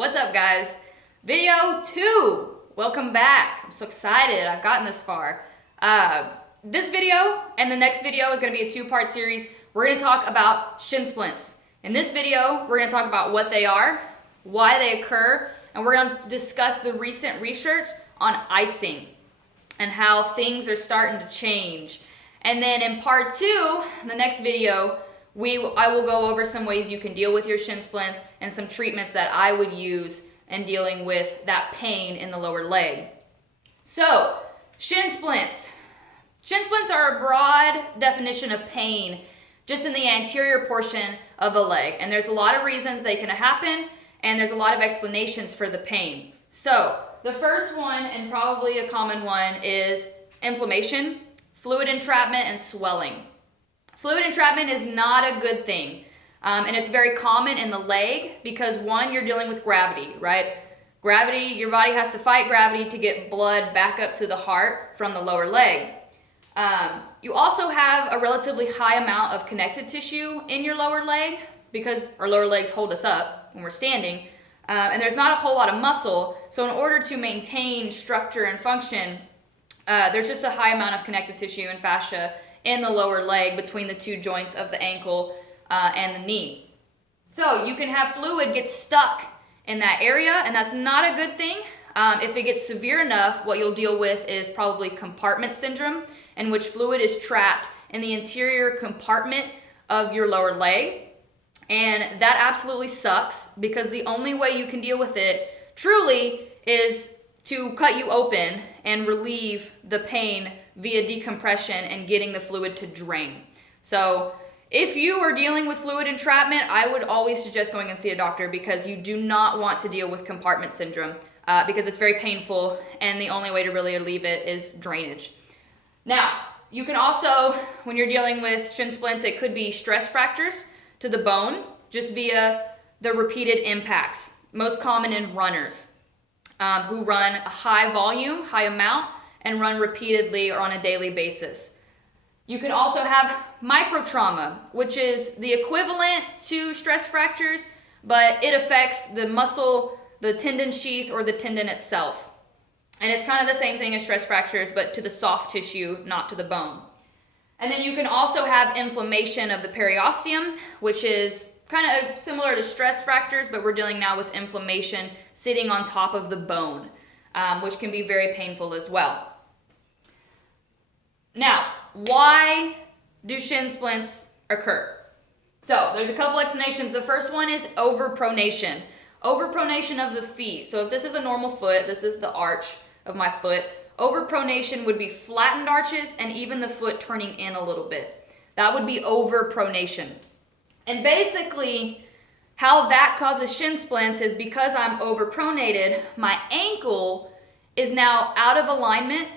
What's up, guys? Video 2. Welcome back. I'm so excited I've gotten this far. This video and the next video is going to be a two-part series. We're going to talk about shin splints. In this video, we're going to talk about what they are, why they occur, and we're going to discuss the recent research on icing and how things are starting to change. And then in part 2, the next video, I will go over some ways you can deal with your shin splints and some treatments that I would use in dealing with that pain in the lower leg. So, shin splints. Shin splints are a broad definition of pain just in the anterior portion of a leg. And there's a lot of reasons they can happen, and there's a lot of explanations for the pain. So, the first one, and probably a common one, is inflammation, fluid entrapment, and swelling. Fluid entrapment is not a good thing, and it's very common in the leg because, one, you're dealing with gravity, right? Gravity, your body has to fight gravity to get blood back up to the heart from the lower leg. You also have a relatively high amount of connective tissue in your lower leg because our lower legs hold us up when we're standing, and there's not a whole lot of muscle, so in order to maintain structure and function, there's just a high amount of connective tissue and fascia in the lower leg between the two joints of the ankle and the knee. So you can have fluid get stuck in that area, and that's not a good thing. If it gets severe enough, what you'll deal with is probably compartment syndrome, in which fluid is trapped in the interior compartment of your lower leg. And that absolutely sucks because the only way you can deal with it truly is to cut you open and relieve the pain via decompression and getting the fluid to drain. So if you are dealing with fluid entrapment, I would always suggest going and see a doctor because you do not want to deal with compartment syndrome because it's very painful, and the only way to really relieve it is drainage. Now, you can also, when you're dealing with shin splints, it could be stress fractures to the bone just via the repeated impacts, most common in runners who run a high volume, high amount, and run repeatedly or on a daily basis. You can also have microtrauma, which is the equivalent to stress fractures, but it affects the muscle, the tendon sheath, or the tendon itself. And it's kind of the same thing as stress fractures, but to the soft tissue, not to the bone. And then you can also have inflammation of the periosteum, which is kind of similar to stress fractures, but we're dealing now with inflammation sitting on top of the bone, which can be very painful as well. Now, why do shin splints occur? So, there's a couple explanations. The first one is overpronation. Overpronation of the feet. So if this is a normal foot, this is the arch of my foot. Overpronation would be flattened arches and even the foot turning in a little bit. That would be overpronation. And basically, how that causes shin splints is because I'm overpronated, my ankle is now out of alignment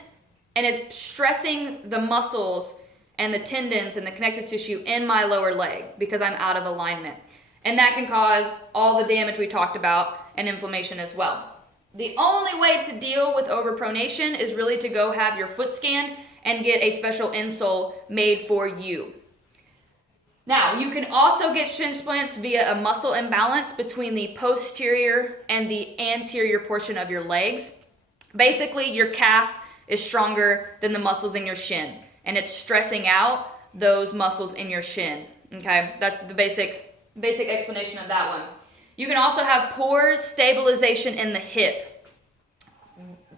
and it's stressing the muscles and the tendons and the connective tissue in my lower leg because I'm out of alignment. And that can cause all the damage we talked about and inflammation as well. The only way to deal with overpronation is really to go have your foot scanned and get a special insole made for you. Now, you can also get shin splints via a muscle imbalance between the posterior and the anterior portion of your legs. Basically, your calf is stronger than the muscles in your shin, and it's stressing out those muscles in your shin. Okay, that's the basic explanation of that one. You can also have poor stabilization in the hip.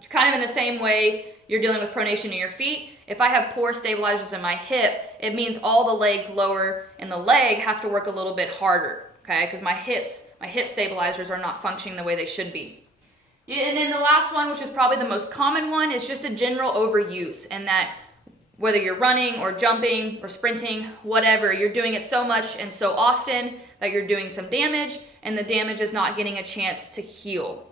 Kind of in the same way you're dealing with pronation in your feet. If I have poor stabilizers in my hip, it means all the legs lower in the leg have to work a little bit harder, okay? Because my hip stabilizers are not functioning the way they should be. And then the last one, which is probably the most common one, is just a general overuse, and that whether you're running or jumping or sprinting, whatever, you're doing it so much and so often that you're doing some damage, and the damage is not getting a chance to heal.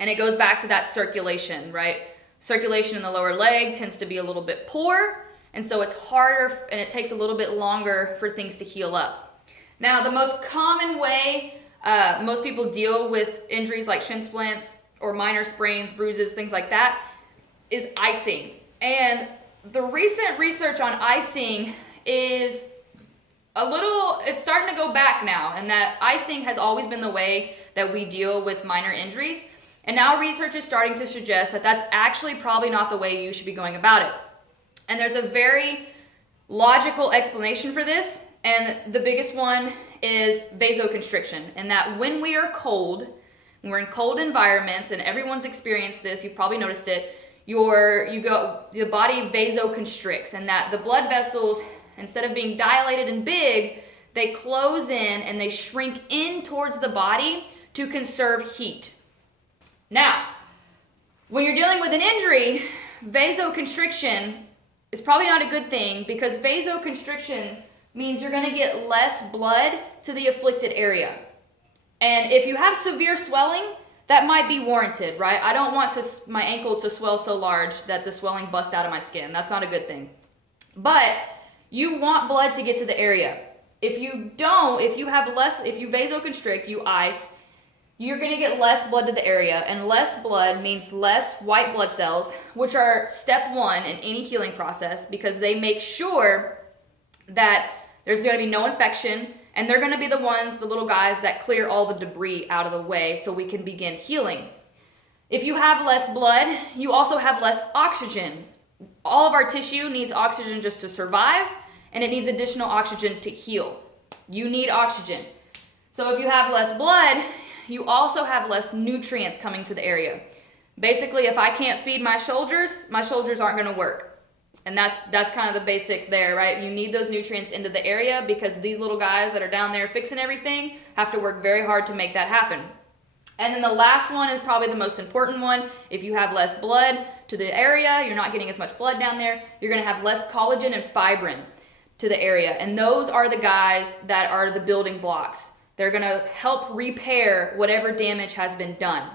And it goes back to that circulation, right? Circulation in the lower leg tends to be a little bit poor, and so it's harder and it takes a little bit longer for things to heal up. Now, the most common way most people deal with injuries like shin splints or minor sprains, bruises, things like that, is icing. And the recent research on icing is it's starting to go back now, and that icing has always been the way that we deal with minor injuries. And now research is starting to suggest that that's actually probably not the way you should be going about it. And there's a very logical explanation for this. And the biggest one is vasoconstriction. And that when we are cold, when we're in cold environments, and everyone's experienced this, you've probably noticed it, your body vasoconstricts, and that the blood vessels, instead of being dilated and big, they close in and they shrink in towards the body to conserve heat. Now, when you're dealing with an injury, vasoconstriction is probably not a good thing, because vasoconstriction means you're going to get less blood to the afflicted area. And if you have severe swelling, that might be warranted, right? I don't want my ankle to swell so large that the swelling busts out of my skin. That's not a good thing. But you want blood to get to the area. If you don't, if you vasoconstrict, you ice, you're going to get less blood to the area, and less blood means less white blood cells, which are step one in any healing process, because they make sure that there's going to be no infection, and they're going to be the ones, the little guys that clear all the debris out of the way so we can begin healing. If you have less blood, you also have less oxygen. All of our tissue needs oxygen just to survive, and it needs additional oxygen to heal. You need oxygen. So if you have less blood, you also have less nutrients coming to the area. Basically, if I can't feed my shoulders aren't going to work. And that's kind of the basic there, right? You need those nutrients into the area, because these little guys that are down there fixing everything have to work very hard to make that happen. And then the last one is probably the most important one. If you have less blood to the area, you're not getting as much blood down there, you're going to have less collagen and fibrin to the area. And those are the guys that are the building blocks. They're going to help repair whatever damage has been done.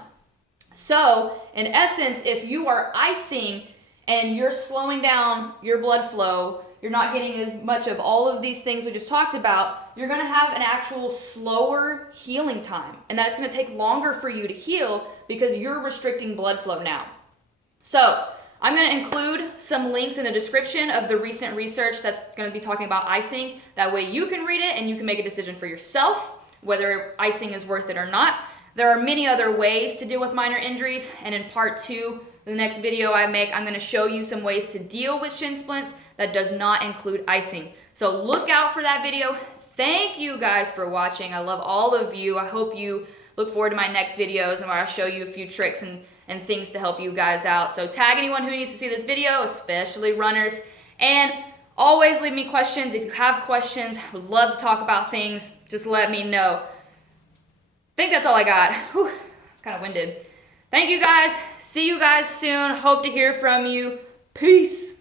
So, in essence, if you are icing and you're slowing down your blood flow, you're not getting as much of all of these things we just talked about, you're going to have an actual slower healing time. And that's going to take longer for you to heal, because you're restricting blood flow now. So, I'm going to include some links in the description of the recent research that's going to be talking about icing. That way you can read it and you can make a decision for yourself whether icing is worth it or not. There are many other ways to deal with minor injuries, and in part 2, the next video I make, I'm going to show you some ways to deal with shin splints that does not include icing. So look out for that video. Thank you guys for watching. I love all of you. I hope you look forward to my next videos, and where I'll show you a few tricks and things to help you guys out. So tag anyone who needs to see this video, especially runners. And always leave me questions. If you have questions, I would love to talk about things. Just let me know. I think that's all I got. Whew, kind of winded. Thank you guys. See you guys soon. Hope to hear from you. Peace.